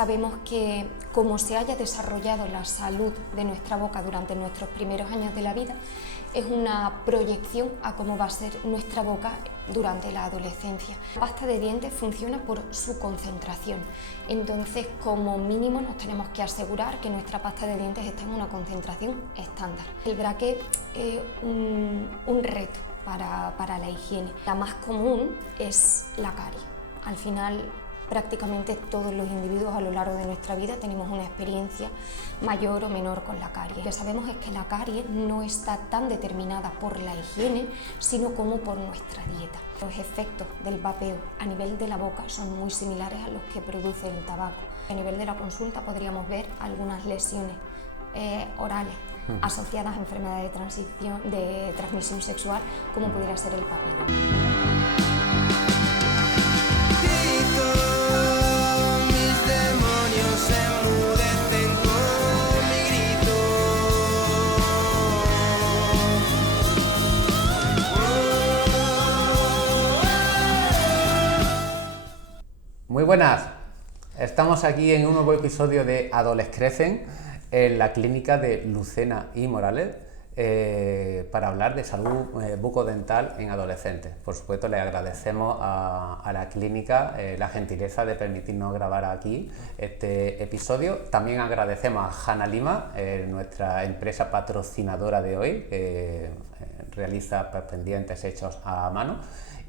sabemos que como se haya desarrollado la salud de nuestra boca durante nuestros primeros años de la vida, es una proyección a cómo va a ser nuestra boca durante la adolescencia. La pasta de dientes funciona por su concentración, entonces como mínimo nos tenemos que asegurar que nuestra pasta de dientes está en una concentración estándar. El bracket es un reto para la higiene. La más común es la carie. Al final, prácticamente todos los individuos a lo largo de nuestra vida tenemos una experiencia mayor o menor con la carie. Lo que sabemos es que la carie no está tan determinada por la higiene, sino como por nuestra dieta. Los efectos del vapeo a nivel de la boca son muy similares a los que produce el tabaco. A nivel de la consulta podríamos ver algunas lesiones orales asociadas a enfermedades de transmisión sexual, como pudiera ser el papiloma. Muy buenas, estamos aquí en un nuevo episodio de Adoles Crecen en la clínica de Lucena y Morales para hablar de salud bucodental en adolescentes. Por supuesto, le agradecemos a la clínica la gentileza de permitirnos grabar aquí este episodio. También agradecemos a Hanna Lima, nuestra empresa patrocinadora de hoy, que realiza pendientes hechos a mano.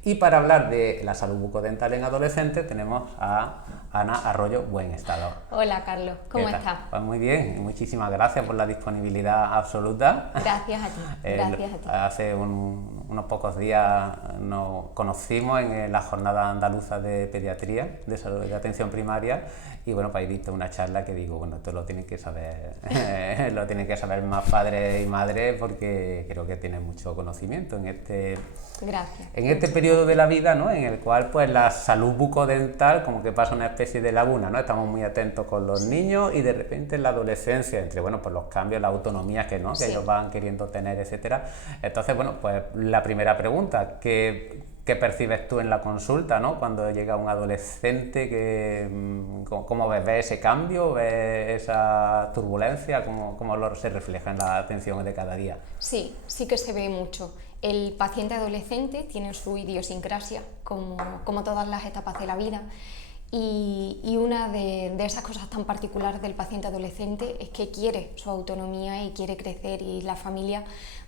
Y para hablar de la salud bucodental en adolescentes tenemos a Ana Arroyo Buenestado. Hola Carlos, ¿cómo estás? Pues muy bien, muchísimas gracias por la disponibilidad absoluta. Gracias a ti, gracias a ti. Hace unos pocos días nos conocimos en la jornada andaluza de pediatría, de salud de atención primaria, y bueno, pues he visto una charla que digo, bueno, esto lo tienen que saber, lo tienen que saber más padres y madres, porque creo que tienen mucho conocimiento en este periodo de la vida, ¿no? En el cual pues la salud bucodental como que pasa una especie de laguna, ¿no? Estamos muy atentos con los niños y de repente en la adolescencia, entre bueno, pues los cambios, las autonomías que ellos van queriendo tener, etcétera. Entonces, bueno, pues la primera pregunta, ¿qué percibes tú en la consulta, ¿no? Cuando llega un adolescente, ¿cómo ves ese cambio, ves esa turbulencia, cómo se refleja en la atención de cada día? Sí que se ve mucho. El paciente adolescente tiene su idiosincrasia, como todas las etapas de la vida, y una de esas cosas tan particulares del paciente adolescente es que quiere su autonomía y quiere crecer, y la familia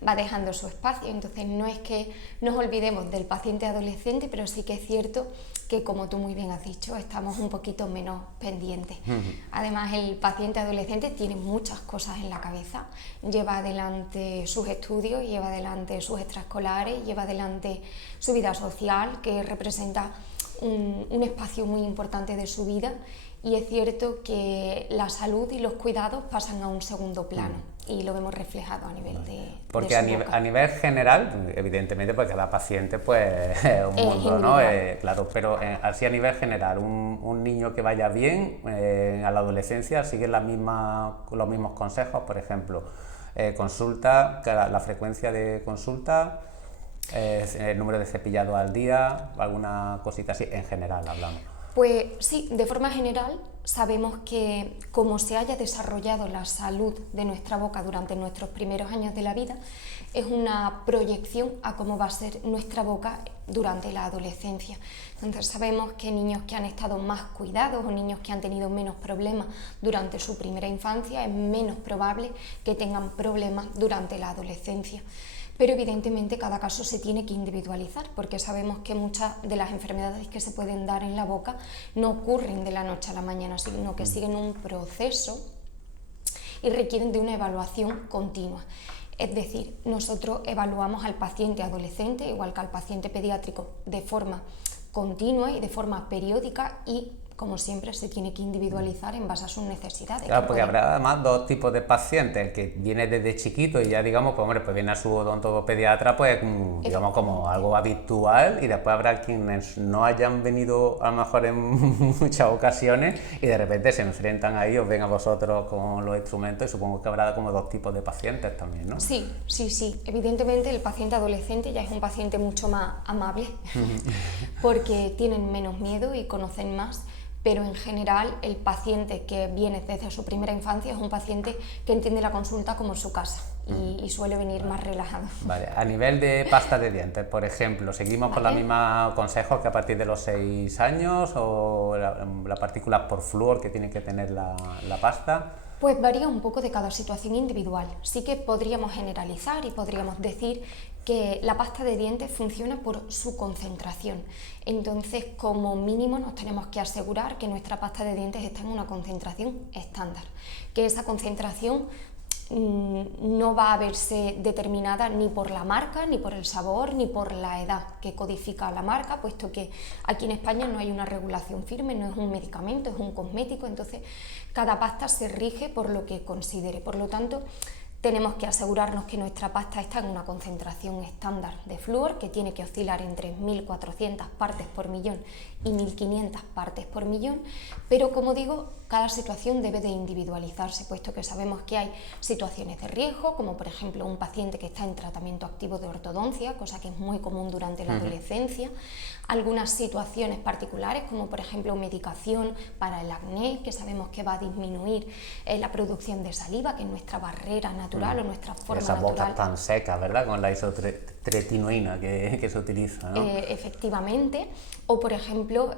va dejando su espacio. Entonces no es que nos olvidemos del paciente adolescente, pero sí que es cierto que, como tú muy bien has dicho, estamos un poquito menos pendientes. Además, el paciente adolescente tiene muchas cosas en la cabeza, lleva adelante sus estudios, lleva adelante sus extraescolares, lleva adelante su vida social, que representa un espacio muy importante de su vida, y es cierto que la salud y los cuidados pasan a un segundo plano y lo vemos reflejado a nivel de porque su boca. A nivel general, evidentemente, pues cada paciente pues es un mundo, ¿no? Claro, pero así a nivel general, un niño que vaya bien a la adolescencia sigue los mismos consejos, por ejemplo, consulta, la frecuencia de consulta, el número de cepillado al día, alguna cosita así, en general hablamos. Pues sí, de forma general sabemos que como se haya desarrollado la salud de nuestra boca durante nuestros primeros años de la vida, es una proyección a cómo va a ser nuestra boca durante la adolescencia. Entonces sabemos que niños que han estado más cuidados o niños que han tenido menos problemas durante su primera infancia, es menos probable que tengan problemas durante la adolescencia. Pero evidentemente cada caso se tiene que individualizar, porque sabemos que muchas de las enfermedades que se pueden dar en la boca no ocurren de la noche a la mañana, sino que siguen un proceso y requieren de una evaluación continua. Es decir, nosotros evaluamos al paciente adolescente, igual que al paciente pediátrico, de forma continua y de forma periódica, y como siempre se tiene que individualizar en base a sus necesidades. Claro, porque habrá además dos tipos de pacientes: el que viene desde chiquito y ya digamos, pues hombre, pues viene a su odontopediatra pues digamos como algo habitual, y después habrá quienes no hayan venido a lo mejor en muchas ocasiones y de repente se enfrentan ahí, os ven a vosotros con los instrumentos, y supongo que habrá como dos tipos de pacientes también, ¿no? Sí. Evidentemente el paciente adolescente ya es un paciente mucho más amable porque tienen menos miedo y conocen más, pero en general el paciente que viene desde su primera infancia es un paciente que entiende la consulta como su casa y suele venir más relajado. Vale, a nivel de pasta de dientes, por ejemplo, ¿seguimos con la misma consejo que a partir de los 6 años o la partícula por flúor que tiene que tener la pasta? Pues varía un poco de cada situación individual. Sí que podríamos generalizar y podríamos decir que la pasta de dientes funciona por su concentración. Entonces, como mínimo, nos tenemos que asegurar que nuestra pasta de dientes está en una concentración estándar, que esa concentración no va a verse determinada ni por la marca, ni por el sabor, ni por la edad que codifica la marca, puesto que aquí en España no hay una regulación firme, no es un medicamento, es un cosmético, entonces cada pasta se rige por lo que considere. Por lo tanto, tenemos que asegurarnos que nuestra pasta está en una concentración estándar de flúor, que tiene que oscilar entre 1.400 partes por millón y 1.500 partes por millón, pero como digo, cada situación debe de individualizarse, puesto que sabemos que hay situaciones de riesgo, como por ejemplo un paciente que está en tratamiento activo de ortodoncia, cosa que es muy común durante la adolescencia, algunas situaciones particulares, como por ejemplo medicación para el acné, que sabemos que va a disminuir la producción de saliva, que es nuestra barrera natural o nuestra forma Esas natural. bocas tan secas, ¿verdad? Con la isotretinoína que se utiliza, ¿no? Efectivamente, o por ejemplo,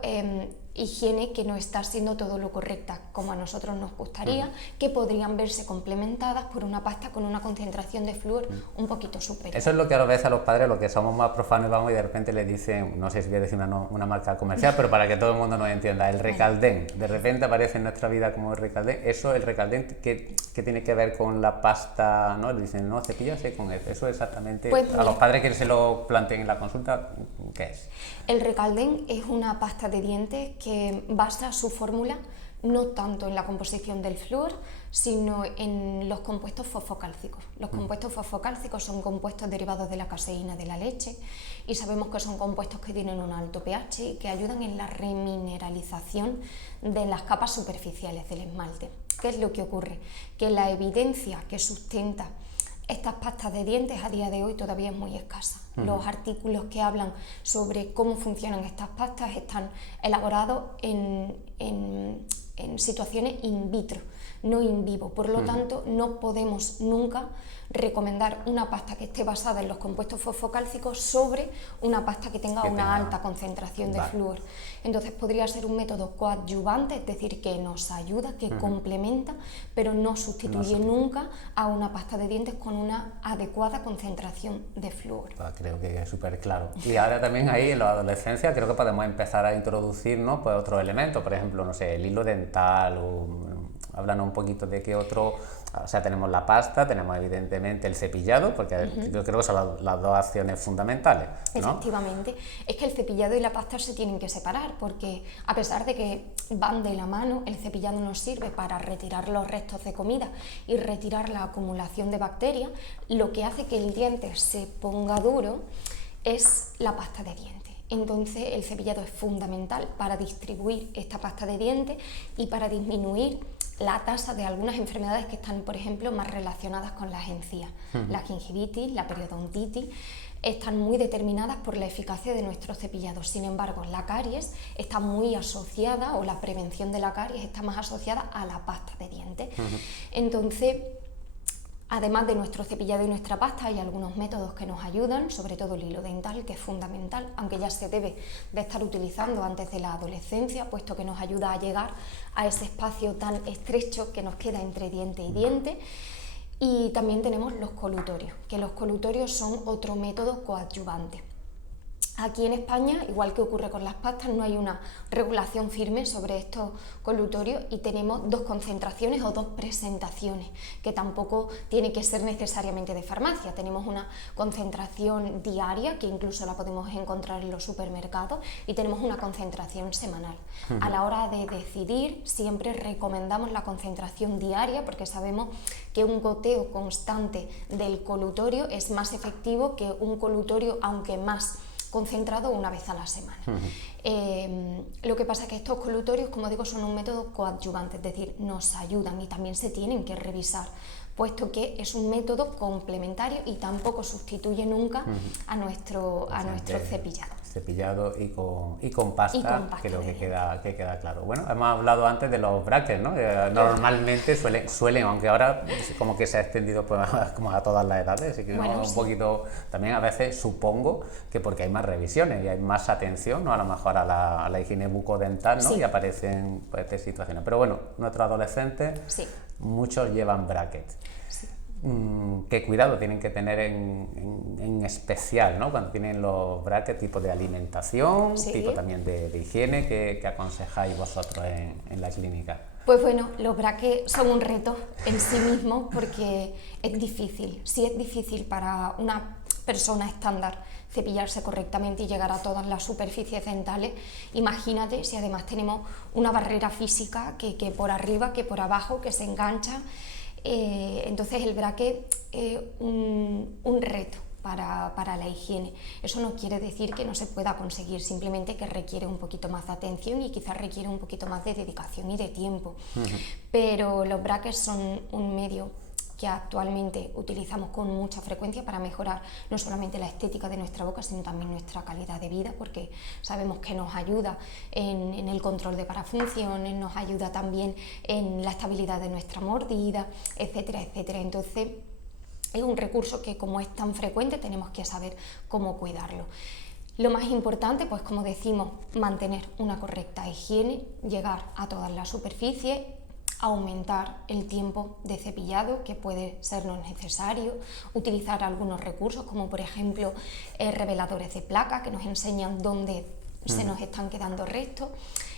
higiene que no está siendo todo lo correcta como a nosotros nos gustaría, que podrían verse complementadas por una pasta con una concentración de flúor un poquito superior. Eso es lo que a veces a los padres, los que somos más profanos, vamos y de repente le dicen, no sé si voy a decir una marca comercial, pero para que todo el mundo nos entienda, el Recaldén. De repente aparece en nuestra vida como el Recaldén. Eso, el Recaldén, ¿qué tiene que ver con la pasta? ¿No? Le dicen, no, cepíllase con él. Eso exactamente, Pues, a los padres que se lo planteen en la consulta, ¿qué es? El Recaldén es una pasta de dientes que basa su fórmula no tanto en la composición del flúor, sino en los compuestos fosfocálcicos. Los compuestos fosfocálcicos son compuestos derivados de la caseína de la leche y sabemos que son compuestos que tienen un alto pH y que ayudan en la remineralización de las capas superficiales del esmalte. ¿Qué es lo que ocurre? Que la evidencia que sustenta estas pastas de dientes a día de hoy todavía es muy escasa. Los artículos que hablan sobre cómo funcionan estas pastas están elaborados en situaciones in vitro, no in vivo. Por lo tanto, no podemos nunca recomendar una pasta que esté basada en los compuestos fosfocálcicos sobre una pasta que tenga una alta concentración de flúor. Entonces podría ser un método coadyuvante, es decir, que nos ayuda, que complementa, pero no sustituye nunca a una pasta de dientes con una adecuada concentración de flúor. Creo que es súper claro. Y ahora también ahí en la adolescencia creo que podemos empezar a introducirnos pues, otros elementos, por ejemplo, no sé, el hilo dental o háblanos un poquito de qué otro, o sea, tenemos la pasta, tenemos evidentemente el cepillado, porque yo creo que son las dos acciones fundamentales, ¿no? Efectivamente, es que el cepillado y la pasta se tienen que separar, porque a pesar de que van de la mano, el cepillado nos sirve para retirar los restos de comida y retirar la acumulación de bacterias, lo que hace que el diente se ponga duro es la pasta de dientes. Entonces el cepillado es fundamental para distribuir esta pasta de dientes y para disminuir la tasa de algunas enfermedades que están, por ejemplo, más relacionadas con las encías. La gingivitis, la periodontitis, están muy determinadas por la eficacia de nuestro cepillado. Sin embargo, la caries está muy asociada, o la prevención de la caries está más asociada a la pasta de dientes. Entonces, además de nuestro cepillado y nuestra pasta, hay algunos métodos que nos ayudan, sobre todo el hilo dental, que es fundamental, aunque ya se debe de estar utilizando antes de la adolescencia, puesto que nos ayuda a llegar a ese espacio tan estrecho que nos queda entre diente y diente. Y también tenemos los colutorios, que los colutorios son otro método coadyuvante. Aquí en España, igual que ocurre con las pastas, no hay una regulación firme sobre estos colutorios y tenemos dos concentraciones o dos presentaciones, que tampoco tiene que ser necesariamente de farmacia. Tenemos una concentración diaria, que incluso la podemos encontrar en los supermercados, y tenemos una concentración semanal. A la hora de decidir, siempre recomendamos la concentración diaria, porque sabemos que un goteo constante del colutorio es más efectivo que un colutorio, aunque más concentrado, una vez a la semana. Lo que pasa es que estos colutorios, como digo, son un método coadyuvante, es decir, nos ayudan y también se tienen que revisar, puesto que es un método complementario y tampoco sustituye nunca a nuestro cepillado. cepillado y con pasta, Y con pasta creo de que queda claro. Bueno, hemos hablado antes de los brackets, ¿no? Normalmente suelen, aunque ahora como que se ha extendido pues, como a todas las edades, así que Bueno, un sí. poquito, también a veces supongo que porque hay más revisiones y hay más atención, ¿no? A lo mejor a la higiene bucodental, ¿no? Sí. Y aparecen pues, estas situaciones. Pero bueno, nuestros adolescentes, Sí. muchos llevan brackets. Sí. ¿Qué cuidado tienen que tener en especial, ¿no? Cuando tienen los brackets, tipo de alimentación, Sí. tipo también de higiene, que aconsejáis vosotros en la clínica? Pues bueno, los brackets son un reto en sí mismos porque es difícil. Si es difícil para una persona estándar cepillarse correctamente y llegar a todas las superficies dentales, imagínate si además tenemos una barrera física que por arriba, que por abajo, que se engancha. Entonces el bracket es un reto para la higiene. Eso no quiere decir que no se pueda conseguir, simplemente que requiere un poquito más de atención y quizás requiere un poquito más de dedicación y de tiempo. Pero los brackets son un medio que actualmente utilizamos con mucha frecuencia para mejorar no solamente la estética de nuestra boca, sino también nuestra calidad de vida, porque sabemos que nos ayuda en el control de parafunciones, nos ayuda también en la estabilidad de nuestra mordida, etcétera, etcétera. Entonces, es un recurso que, como es tan frecuente, tenemos que saber cómo cuidarlo. Lo más importante, pues como decimos, mantener una correcta higiene, llegar a todas las superficies, aumentar el tiempo de cepillado, que puede sernos necesario, utilizar algunos recursos como por ejemplo reveladores de placa que nos enseñan dónde se nos están quedando restos,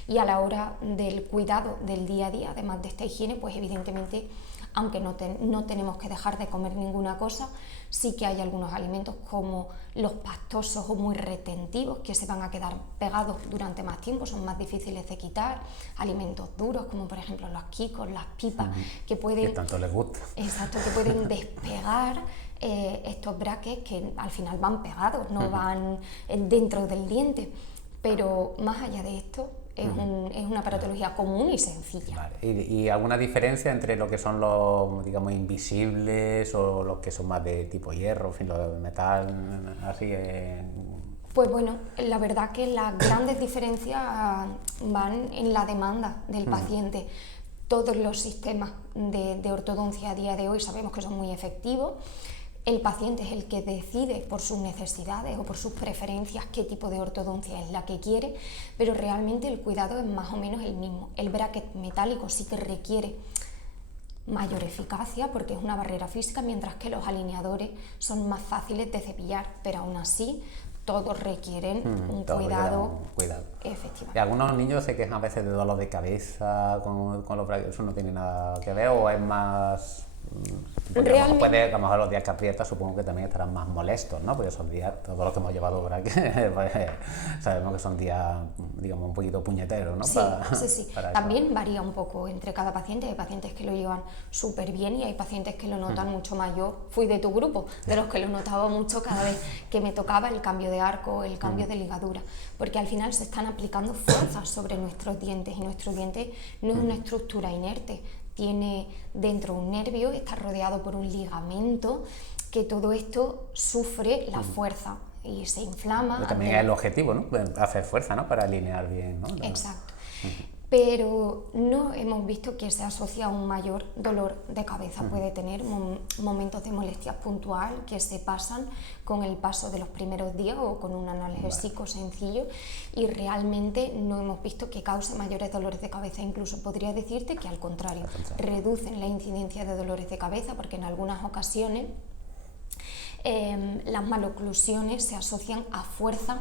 y a la hora del cuidado del día a día, además de esta higiene, pues evidentemente, aunque no tenemos que dejar de comer ninguna cosa, sí que hay algunos alimentos como los pastosos o muy retentivos que se van a quedar pegados durante más tiempo, son más difíciles de quitar, alimentos duros como por ejemplo los quicos, las pipas, que pueden... Que tanto les gusta. Exacto, que pueden despegar estos brackets que al final van pegados, no van dentro del diente, pero más allá de esto, es una aparatología común y sencilla. Vale. ¿Y alguna diferencia entre lo que son los, digamos, invisibles o los que son más de tipo hierro, en fin, los de metal, así? Pues bueno, la verdad que las grandes diferencias van en la demanda del paciente. Todos los sistemas de ortodoncia a día de hoy sabemos que son muy efectivos. El paciente es el que decide por sus necesidades o por sus preferencias qué tipo de ortodoncia es la que quiere, pero realmente el cuidado es más o menos el mismo. El bracket metálico sí que requiere mayor eficacia porque es una barrera física, mientras que los alineadores son más fáciles de cepillar, pero aún así todos requieren un cuidado. Efectivamente. Y algunos niños se quejan a veces de dolor de cabeza con los brackets. ¿Eso no tiene nada que ver o es más...? Porque a lo mejor los días que aprietas supongo que también estarán más molestos, ¿no? Porque esos días, todos los que hemos llevado brackets, pues, sabemos que son días, digamos, un poquito puñeteros, ¿no? Sí, sí. También varía un poco entre cada paciente. Hay pacientes que lo llevan súper bien y hay pacientes que lo notan mucho más. Yo fui de tu grupo, de los que lo notaba mucho cada vez que me tocaba el cambio de arco, el cambio de ligadura, porque al final se están aplicando fuerzas sobre nuestros dientes y nuestro diente no es una estructura inerte. Tiene dentro un nervio, está rodeado por un ligamento, que todo esto sufre la fuerza y se inflama. Pero también es el objetivo, ¿no? Hacer fuerza, ¿no? Para alinear bien, ¿no? Exacto. Pero no hemos visto que se asocia a un mayor dolor de cabeza. Puede tener momentos de molestias puntual que se pasan con el paso de los primeros días o con un analgésico sencillo, y realmente no hemos visto que cause mayores dolores de cabeza. Incluso podría decirte que al contrario, reducen la incidencia de dolores de cabeza, porque en algunas ocasiones las maloclusiones se asocian a fuerza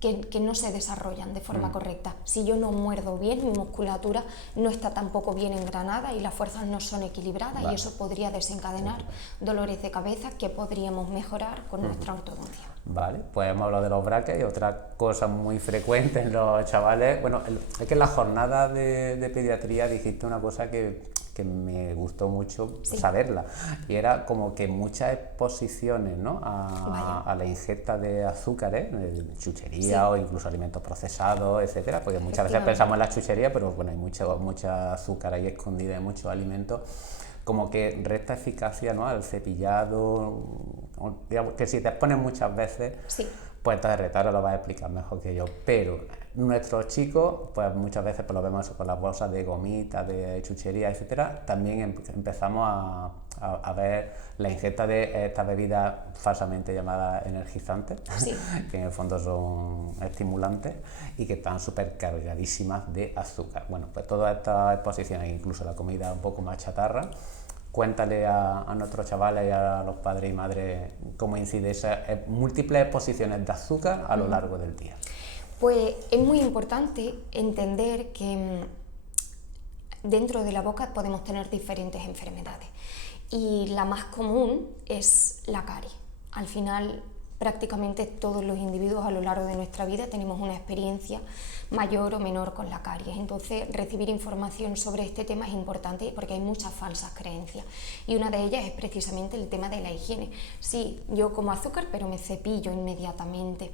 que no se desarrollan de forma correcta. Si yo no muerdo bien, mi musculatura no está tampoco bien engranada y las fuerzas no son equilibradas, y eso podría desencadenar dolores de cabeza que podríamos mejorar con nuestra ortodoncia. Vale, pues hemos hablado de los brackets y otra cosa muy frecuente en los chavales. Bueno, es que en la jornada de pediatría dijiste una cosa que me gustó mucho saberla, y era como que muchas exposiciones, ¿no? a la ingesta de azúcares, de chuchería o incluso alimentos procesados, etcétera, porque muchas veces pensamos en la chuchería, pero bueno, hay mucha azúcar ahí escondida en muchos alimentos, como que resta eficacia, ¿no? Al cepillado, digamos que si te expones muchas veces, Sí. pues entonces Retaro lo va a explicar mejor que yo. Pero nuestros chicos, pues muchas veces pues lo vemos con las bolsas de gomitas, de chuchería, etcétera, también empezamos a ver la ingesta de estas bebidas falsamente llamadas energizantes, Sí. que en el fondo son estimulantes y que están súper cargadísimas de azúcar. Bueno, pues todas estas exposiciones, incluso la comida un poco más chatarra, cuéntale a nuestros chavales y a los padres y madres cómo incide esas múltiples exposiciones de azúcar a lo largo del día. Pues es muy importante entender que dentro de la boca podemos tener diferentes enfermedades y la más común es la caries. Al final, prácticamente todos los individuos a lo largo de nuestra vida tenemos una experiencia mayor o menor con la caries. Entonces, recibir información sobre este tema es importante porque hay muchas falsas creencias y una de ellas es precisamente el tema de la higiene. Sí, yo como azúcar, pero me cepillo inmediatamente.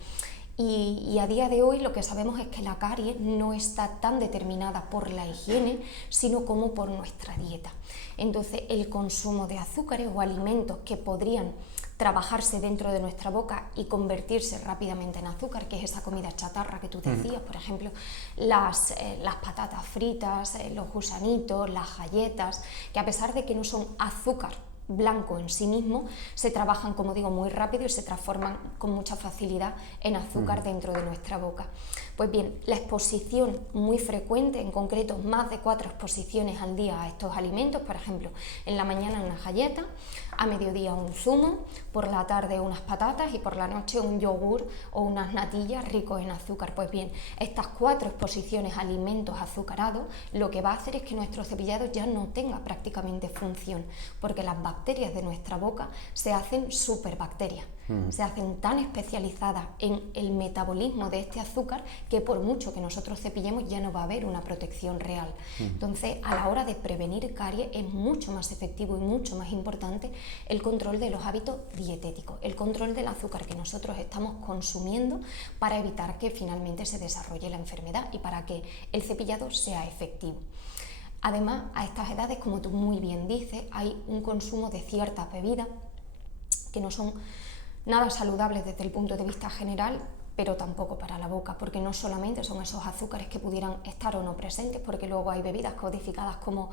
Y a día de hoy lo que sabemos es que la caries no está tan determinada por la higiene, sino como por nuestra dieta. Entonces, el consumo de azúcares o alimentos que podrían trabajarse dentro de nuestra boca y convertirse rápidamente en azúcar, que es esa comida chatarra que tú decías, por ejemplo, las patatas fritas, los gusanitos, las galletas, que a pesar de que no son azúcar blanco en sí mismo, se trabajan, como digo, muy rápido y se transforman con mucha facilidad en azúcar dentro de nuestra boca. Pues bien, la exposición muy frecuente, en concreto más de 4 exposiciones al día a estos alimentos, por ejemplo, en la mañana una galleta, a mediodía un zumo, por la tarde unas patatas y por la noche un yogur o unas natillas ricos en azúcar. Pues bien, estas 4 exposiciones a alimentos azucarados lo que va a hacer es que nuestro cepillado ya no tenga prácticamente función, porque las bacterias de nuestra boca se hacen superbacterias, se hacen tan especializadas en el metabolismo de este azúcar que por mucho que nosotros cepillemos ya no va a haber una protección real. Entonces, a la hora de prevenir caries es mucho más efectivo y mucho más importante el control de los hábitos dietéticos, el control del azúcar que nosotros estamos consumiendo para evitar que finalmente se desarrolle la enfermedad y para que el cepillado sea efectivo. Además, a estas edades, como tú muy bien dices, hay un consumo de ciertas bebidas que no son nada saludables desde el punto de vista general, pero tampoco para la boca, porque no solamente son esos azúcares que pudieran estar o no presentes, porque luego hay bebidas codificadas como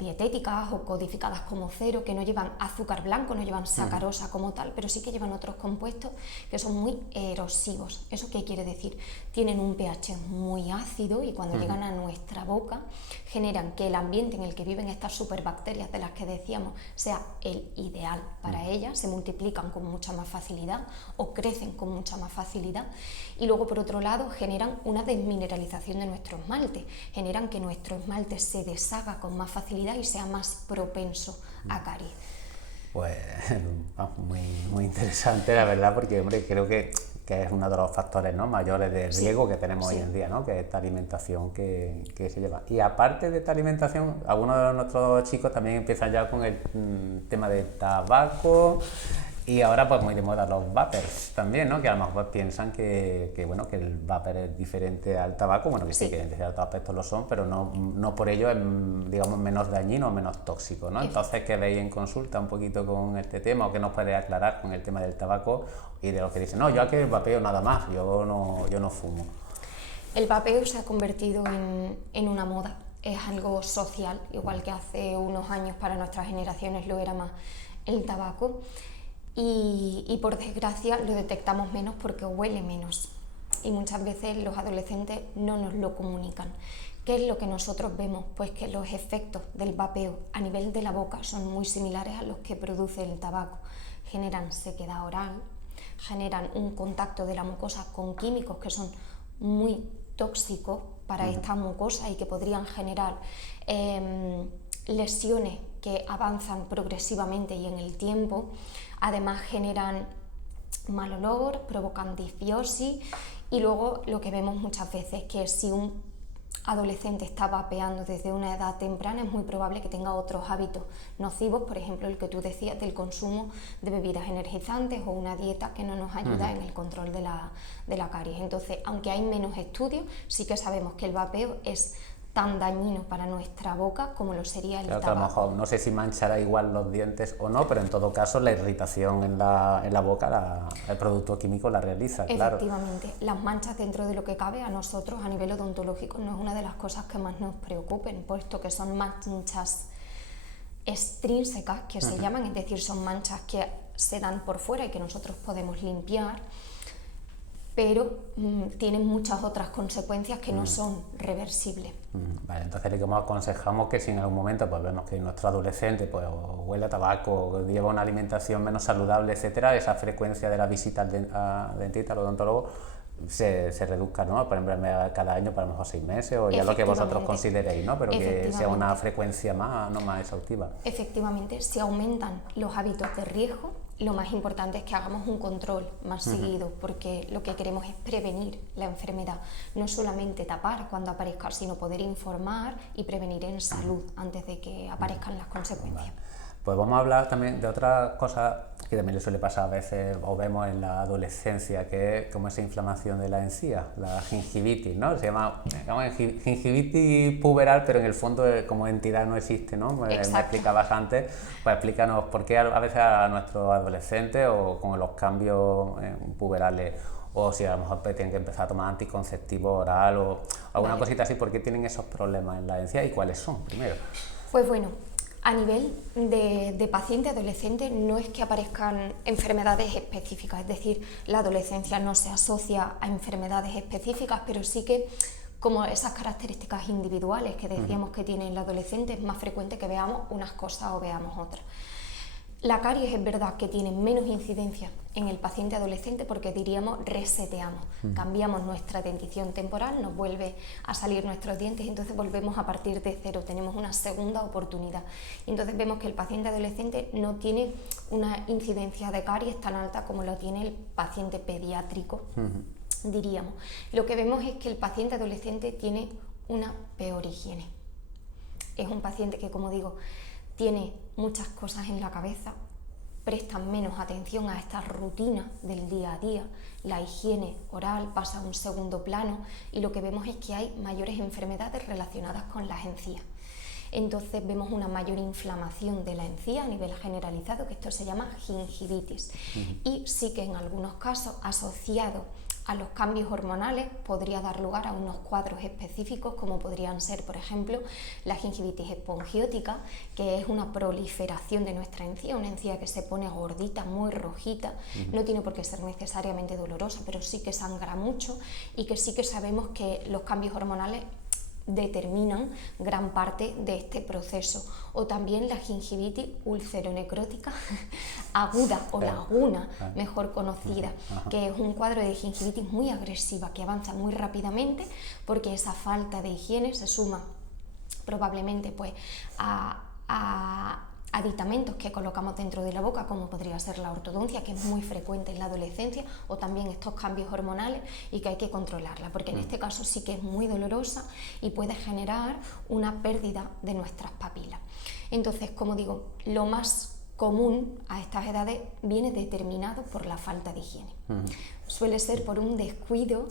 dietéticas o codificadas como cero, que no llevan azúcar blanco, no llevan sacarosa como tal, pero sí que llevan otros compuestos que son muy erosivos. ¿Eso qué quiere decir? Tienen un pH muy ácido y cuando llegan a nuestra boca generan que el ambiente en el que viven estas superbacterias de las que decíamos sea el ideal para ellas, se multiplican con mucha más facilidad o crecen con mucha más facilidad y luego por otro lado generan una desmineralización de nuestro esmalte, generan que nuestro esmalte se deshaga con más facilidad y sea más propenso a caries. Pues muy interesante, la verdad, porque hombre, creo que es uno de los factores, ¿no?, mayores de riesgo que tenemos hoy en día, ¿no?, que es esta alimentación que se lleva. Y aparte de esta alimentación, algunos de nuestros chicos también empiezan ya con el tema del tabaco. Y ahora pues muy de moda los vapers también, ¿no?, que a lo mejor piensan que bueno, que el vapor es diferente al tabaco, bueno, que sí, que en ciertos aspectos lo son, pero no por ello es, digamos, menos dañino o menos tóxico, ¿no? Entonces, ¿qué veis en consulta un poquito con este tema o qué nos puede aclarar con el tema del tabaco y de lo que dicen, no, yo aquí vapeo nada más, yo no fumo? El vapeo se ha convertido en una moda, es algo social, igual que hace unos años para nuestras generaciones lo era más el tabaco. Y por desgracia lo detectamos menos porque huele menos y muchas veces los adolescentes no nos lo comunican. ¿Qué es lo que nosotros vemos? Pues que los efectos del vapeo a nivel de la boca son muy similares a los que produce el tabaco. Generan sequedad oral, generan un contacto de la mucosa con químicos que son muy tóxicos para esta mucosa y que podrían generar lesiones que avanzan progresivamente y en el tiempo. Además generan mal olor, provocan disbiosis y luego lo que vemos muchas veces es que si un adolescente está vapeando desde una edad temprana es muy probable que tenga otros hábitos nocivos, por ejemplo el que tú decías del consumo de bebidas energizantes o una dieta que no nos ayuda en el control de la caries. Entonces, aunque hay menos estudios, sí que sabemos que el vapeo es tan dañino para nuestra boca como lo sería el Claro, que tabaco. a lo mejor no sé si manchará igual los dientes o no, pero en todo caso la irritación en la boca, el producto químico la realiza, claro. Efectivamente, las manchas dentro de lo que cabe a nosotros a nivel odontológico no es una de las cosas que más nos preocupen, puesto que son manchas extrínsecas que se llaman, es decir, son manchas que se dan por fuera y que nosotros podemos limpiar, pero tienen muchas otras consecuencias que no son reversibles. Vale, entonces le aconsejamos que si en algún momento pues vemos que nuestro adolescente pues huele a tabaco, o lleva una alimentación menos saludable, etcétera, esa frecuencia de la visita al dentista, al odontólogo, se reduzca, ¿no? Por ejemplo, cada año para a lo mejor 6 meses o ya lo que vosotros consideréis, ¿no? Pero que sea una frecuencia no más exhaustiva. Efectivamente, si aumentan los hábitos de riesgo, lo más importante es que hagamos un control más seguido, porque lo que queremos es prevenir la enfermedad, no solamente tapar cuando aparezca, sino poder informar y prevenir en salud antes de que aparezcan las consecuencias. Vale. Pues vamos a hablar también de otra cosa que también le suele pasar a veces o vemos en la adolescencia, que es como esa inflamación de la encía, la gingivitis, ¿no? Se llama gingivitis puberal, pero en el fondo como entidad no existe, ¿no? Me explicabas antes, pues explícanos por qué a veces a nuestros adolescentes o con los cambios puberales, o si a lo mejor tienen que empezar a tomar anticonceptivo oral o alguna cosita así, ¿por qué tienen esos problemas en la encía y cuáles son primero? Pues bueno, a nivel de paciente adolescente no es que aparezcan enfermedades específicas, es decir, la adolescencia no se asocia a enfermedades específicas, pero sí que como esas características individuales que decíamos que tiene el adolescente, es más frecuente que veamos unas cosas o veamos otras. La caries es verdad que tiene menos incidencia en el paciente adolescente porque diríamos reseteamos, cambiamos nuestra dentición temporal, nos vuelve a salir nuestros dientes y entonces volvemos a partir de cero, tenemos una segunda oportunidad. Y entonces vemos que el paciente adolescente no tiene una incidencia de caries tan alta como lo tiene el paciente pediátrico, diríamos. Lo que vemos es que el paciente adolescente tiene una peor higiene. Es un paciente que, como digo, tiene muchas cosas en la cabeza, prestan menos atención a estas rutinas del día a día, la higiene oral pasa a un segundo plano y lo que vemos es que hay mayores enfermedades relacionadas con las encías. Entonces vemos una mayor inflamación de la encía a nivel generalizado, que esto se llama gingivitis. Y sí que en algunos casos asociado a los cambios hormonales podría dar lugar a unos cuadros específicos como podrían ser, por ejemplo, la gingivitis espongiótica, que es una proliferación de nuestra encía, una encía que se pone gordita, muy rojita, no tiene por qué ser necesariamente dolorosa, pero sí que sangra mucho y que sí que sabemos que los cambios hormonales determinan gran parte de este proceso. O también la gingivitis ulceronecrótica aguda o laguna, mejor conocida, que es un cuadro de gingivitis muy agresiva que avanza muy rápidamente porque esa falta de higiene se suma probablemente pues a aditamentos que colocamos dentro de la boca, como podría ser la ortodoncia, que es muy frecuente en la adolescencia, o también estos cambios hormonales y que hay que controlarla, porque en este caso sí que es muy dolorosa y puede generar una pérdida de nuestras papilas. Entonces, como digo, lo más común a estas edades viene determinado por la falta de higiene. Suele ser por un descuido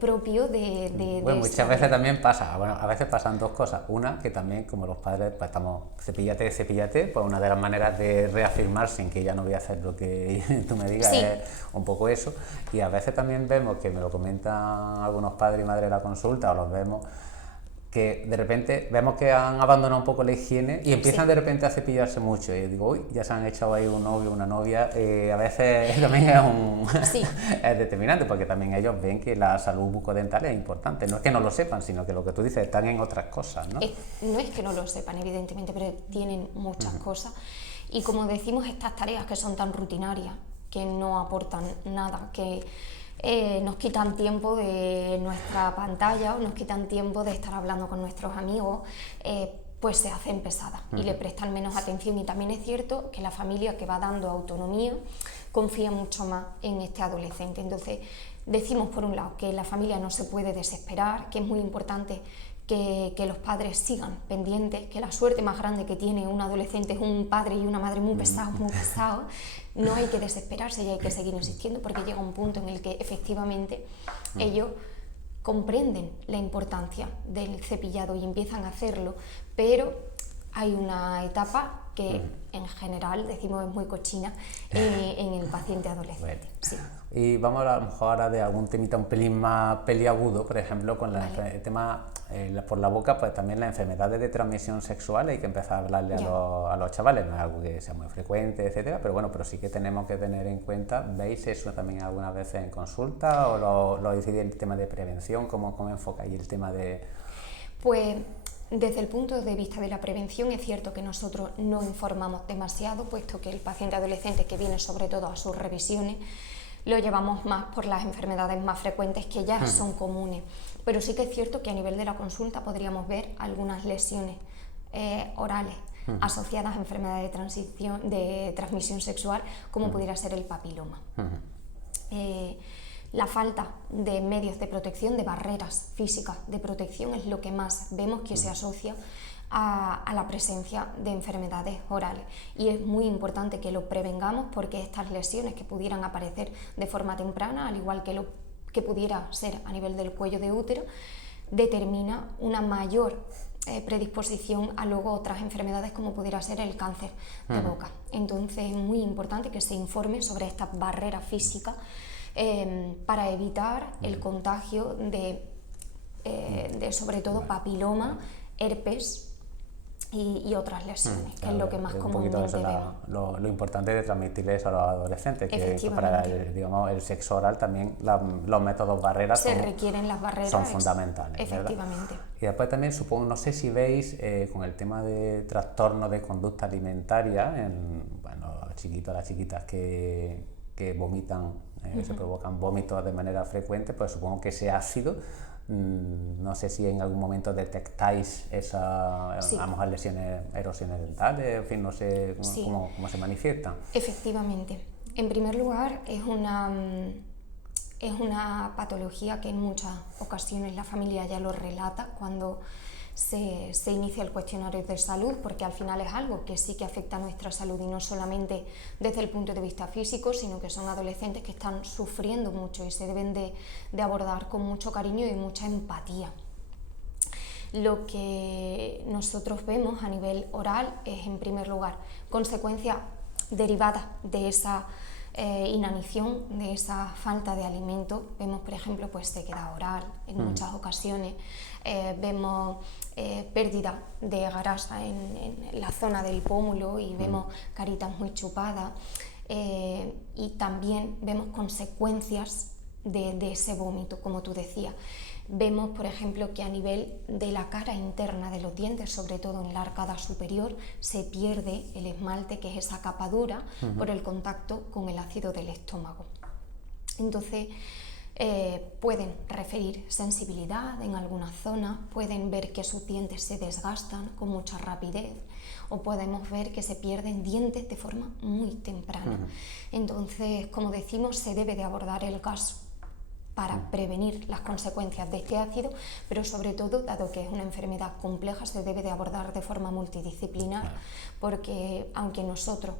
propio Bueno, muchas veces también pasa, bueno, a veces pasan dos cosas. Una, que también como los padres pues estamos cepíllate, pues una de las maneras de reafirmarse en que ya no voy a hacer lo que tú me digas es un poco eso. Y a veces también vemos, que me lo comentan algunos padres y madres de la consulta, o los vemos, que de repente vemos que han abandonado un poco la higiene y empiezan de repente a cepillarse mucho. Y digo, uy, ya se han echado ahí un novio, una novia. A veces también es determinante, porque también ellos ven que la salud bucodental es importante. No es que no lo sepan, sino que lo que tú dices, están en otras cosas, ¿no? No es que no lo sepan, evidentemente, pero tienen muchas cosas. Y como decimos, estas tareas que son tan rutinarias, que no aportan nada, que nos quitan tiempo de nuestra pantalla o nos quitan tiempo de estar hablando con nuestros amigos, pues se hacen pesadas y le prestan menos atención. Y también es cierto que la familia que va dando autonomía confía mucho más en este adolescente. Entonces decimos por un lado que la familia no se puede desesperar, que es muy importante que los padres sigan pendientes, que la suerte más grande que tiene un adolescente es un padre y una madre muy pesados, no hay que desesperarse y hay que seguir insistiendo porque llega un punto en el que efectivamente ellos comprenden la importancia del cepillado y empiezan a hacerlo, pero hay una etapa que en general decimos es muy cochina en el paciente adolescente. Bueno. Sí. Y vamos a lo mejor ahora de algún temita un pelín más peliagudo, por ejemplo, con Vale. el tema por la boca, pues también las enfermedades de transmisión sexual hay que empezar a hablarle a los chavales, no es algo que sea muy frecuente, etcétera, pero bueno, pero sí que tenemos que tener en cuenta. ¿Veis eso también algunas veces en consulta o lo decidís en el tema de prevención? ¿Cómo enfocáis el tema de...? Pues desde el punto de vista de la prevención es cierto que nosotros no informamos demasiado, puesto que el paciente adolescente que viene sobre todo a sus revisiones lo llevamos más por las enfermedades más frecuentes que ya son comunes. Pero sí que es cierto que a nivel de la consulta podríamos ver algunas lesiones orales asociadas a enfermedades de transmisión sexual, como pudiera ser el papiloma. La falta de medios de protección, de barreras físicas de protección, es lo que más vemos que se asocia a la presencia de enfermedades orales, y es muy importante que lo prevengamos, porque estas lesiones que pudieran aparecer de forma temprana, al igual que lo que pudiera ser a nivel del cuello de útero, determina una mayor predisposición a luego otras enfermedades como pudiera ser el cáncer de boca. Entonces es muy importante que se informe sobre estas barreras físicas para evitar el contagio de sobre todo papiloma, herpes y otras lesiones, que es lo que más comúnmente vemos. Lo importante de transmitirles a los adolescentes, que para el sexo oral también los métodos barreras son fundamentales. Efectivamente. ¿Verdad? Y después también supongo, no sé si veis con el tema de trastornos de conducta alimentaria, los chiquitos, las chiquitas que vomitan, se provocan vómitos de manera frecuente, pues supongo que ese ácido, no sé si en algún momento detectáis a lo mejor lesiones, erosiones dentales, en fin, no sé cómo se manifiestan. Efectivamente. En primer lugar, es una patología que en muchas ocasiones la familia ya lo relata cuando se inicia el cuestionario de salud, porque al final es algo que sí que afecta a nuestra salud, y no solamente desde el punto de vista físico, sino que son adolescentes que están sufriendo mucho y se deben de abordar con mucho cariño y mucha empatía. Lo que nosotros vemos a nivel oral es, en primer lugar, consecuencias derivadas de esa inanición, de esa falta de alimento. Vemos, por ejemplo, pues sequedad oral en muchas ocasiones, vemos pérdida de grasa en la zona del pómulo y vemos caritas muy chupadas, y también vemos consecuencias de ese vómito, como tú decías. Vemos, por ejemplo, que a nivel de la cara interna de los dientes, sobre todo en la arcada superior, se pierde el esmalte, que es esa capa dura, por el contacto con el ácido del estómago. Entonces, pueden referir sensibilidad en algunas zonas, pueden ver que sus dientes se desgastan con mucha rapidez, o podemos ver que se pierden dientes de forma muy temprana. Entonces, como decimos, se debe de abordar el caso para prevenir las consecuencias de este ácido, pero sobre todo, dado que es una enfermedad compleja, se debe de abordar de forma multidisciplinar, porque aunque nosotros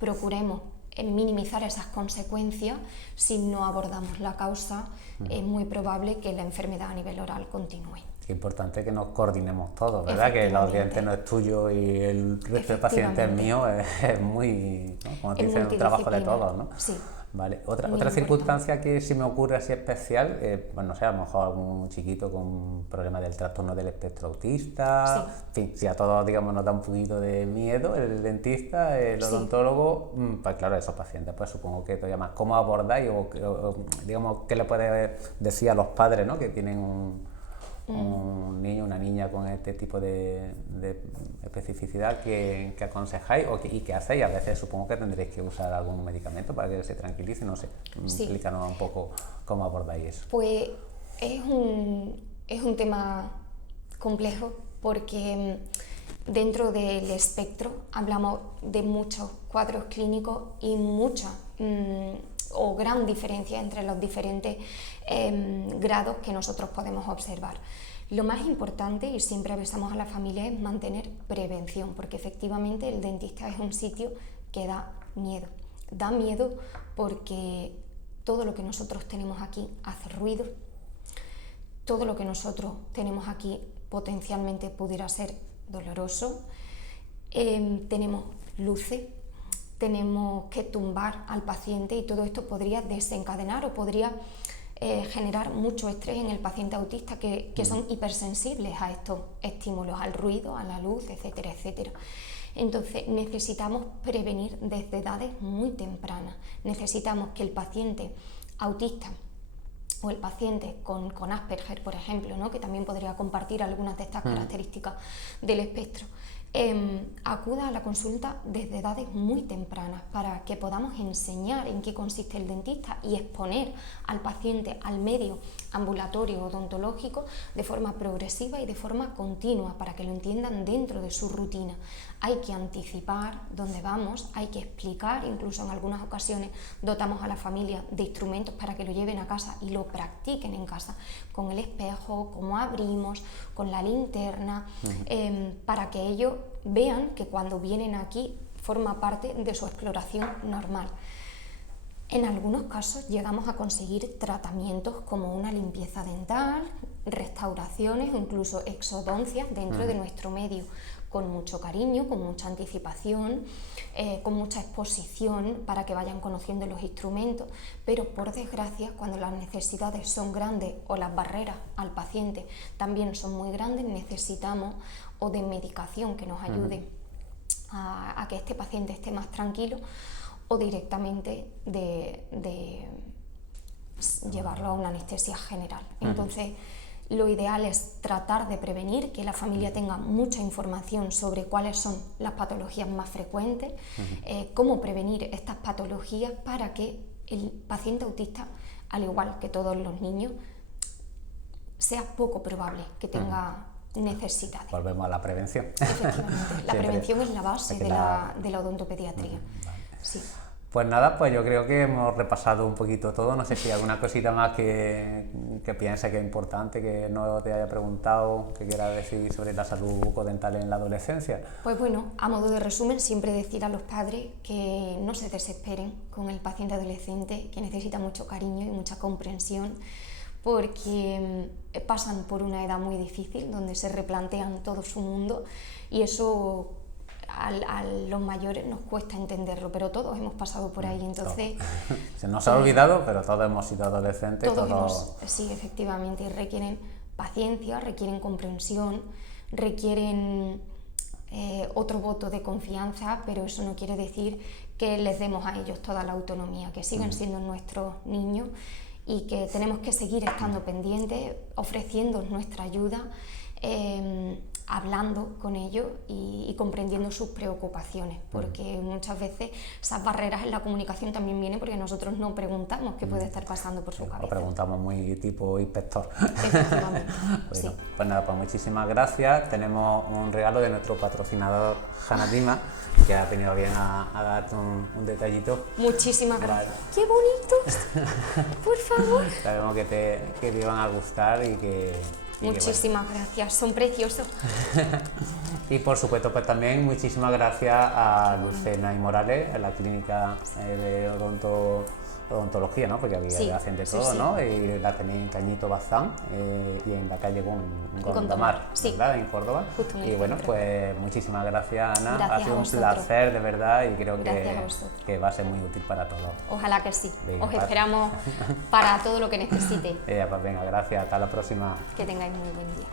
procuremos minimizar esas consecuencias, si no abordamos la causa, es muy probable que la enfermedad a nivel oral continúe. Es importante que nos coordinemos todos, ¿verdad? Que los dientes no es tuyo y el resto del paciente es mío, es muy, ¿no? Como te dicen, un trabajo de todos, ¿no? Sí. Vale. Otra circunstancia que sí me ocurre así especial, pues no sé, a lo mejor algún chiquito con problemas del trastorno del espectro autista, en fin, si a todos, digamos, nos da un poquito de miedo el dentista, el odontólogo, pues claro, esos pacientes, pues supongo que todavía más, ¿cómo abordáis o digamos, qué le puede decir a los padres, ¿no? Que tienen un niño, una niña con este tipo de especificidad que aconsejáis y que hacéis? A veces supongo que tendréis que usar algún medicamento para que se tranquilice, no sé, explícanos un poco cómo abordáis eso. Pues es un tema complejo, porque dentro del espectro hablamos de muchos cuadros clínicos y mucha o gran diferencia entre los diferentes grados que nosotros podemos observar. Lo más importante, y siempre avisamos a la familia, es mantener prevención, porque efectivamente el dentista es un sitio que da miedo. Da miedo porque todo lo que nosotros tenemos aquí hace ruido, todo lo que nosotros tenemos aquí potencialmente pudiera ser doloroso. Tenemos luces, tenemos que tumbar al paciente y todo esto podría desencadenar o podría generar mucho estrés en el paciente autista que son hipersensibles a estos estímulos, al ruido, a la luz, etcétera, etcétera. Entonces necesitamos prevenir desde edades muy tempranas. Necesitamos que el paciente autista o el paciente con Asperger, por ejemplo, ¿no?, que también podría compartir algunas de estas características del espectro, acuda a la consulta desde edades muy tempranas para que podamos enseñar en qué consiste el dentista y exponer al paciente al medio ambulatorio odontológico de forma progresiva y de forma continua para que lo entiendan dentro de su rutina. Hay que anticipar dónde vamos, hay que explicar, incluso en algunas ocasiones dotamos a la familia de instrumentos para que lo lleven a casa y lo practiquen en casa, con el espejo, cómo abrimos, con la linterna, para que ellos vean que cuando vienen aquí forma parte de su exploración normal. En algunos casos llegamos a conseguir tratamientos como una limpieza dental, restauraciones o incluso exodoncias dentro de nuestro medio, con mucho cariño, con mucha anticipación, con mucha exposición para que vayan conociendo los instrumentos, pero por desgracia cuando las necesidades son grandes o las barreras al paciente también son muy grandes, necesitamos o de medicación que nos ayude a que este paciente esté más tranquilo o directamente de llevarlo a una anestesia general. Entonces, lo ideal es tratar de prevenir, que la familia tenga mucha información sobre cuáles son las patologías más frecuentes, cómo prevenir estas patologías para que el paciente autista, al igual que todos los niños, sea poco probable que tenga necesidades. Volvemos a la prevención. Efectivamente, la prevención es la base de la odontopediatría. Vale. Sí. Pues nada, pues yo creo que hemos repasado un poquito todo. No sé si hay alguna cosita más que piense que es importante, que no te haya preguntado, que quieras decir sobre la salud bucodental en la adolescencia. Pues bueno, a modo de resumen, siempre decir a los padres que no se desesperen con el paciente adolescente, que necesita mucho cariño y mucha comprensión, porque pasan por una edad muy difícil, donde se replantean todo su mundo, y eso a los mayores nos cuesta entenderlo, pero todos hemos pasado por ahí, entonces... Se nos ha olvidado, pero todos hemos sido adolescentes. Sí, efectivamente, y requieren paciencia, requieren comprensión, requieren otro voto de confianza, pero eso no quiere decir que les demos a ellos toda la autonomía, que siguen siendo nuestros niños y que tenemos que seguir estando pendientes, ofreciendo nuestra ayuda, hablando con ellos y comprendiendo sus preocupaciones, porque muchas veces esas barreras en la comunicación también vienen porque nosotros no preguntamos qué puede estar pasando por su cabeza. Lo preguntamos muy tipo inspector. Efectivamente. Bueno, sí. Pues nada, pues muchísimas gracias. Tenemos un regalo de nuestro patrocinador Hanadima, que ha tenido bien a darte un detallito. Muchísimas gracias. Vale. ¡Qué bonitos! Por favor. Sabemos que te iban a gustar y que... Muchísimas gracias, son preciosos. Y por supuesto, pues también muchísimas gracias a Lucena y Morales, en la clínica de odontología, ¿no? Porque aquí hacen de todo, ¿no? Y la tenéis en Cañito Bazán y en la calle Gondomar, ¿verdad? En Córdoba. Justamente. Y bueno, pues muchísimas gracias, Ana. Gracias ha sido un vosotros. placer, de verdad, y creo que va a ser muy útil para todos. Ojalá que sí. Venga, Os esperamos para todo lo que necesite. Pues venga, gracias. Hasta la próxima. Que tengáis muy buen día.